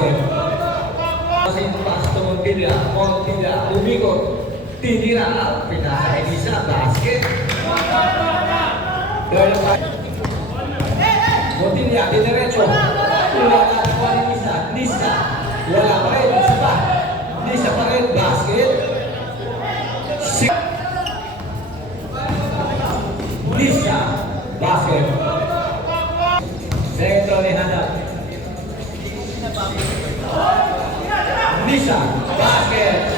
basket. Masih pas Montilla, umikot, tinira, pinasa Elisa, basket. Montilla, di derecho, wala pa rin Nisa, wala pa rin, Nisa pa rin, basket. Nisa, basket. Sentro ni Hanap. Nisa, basket.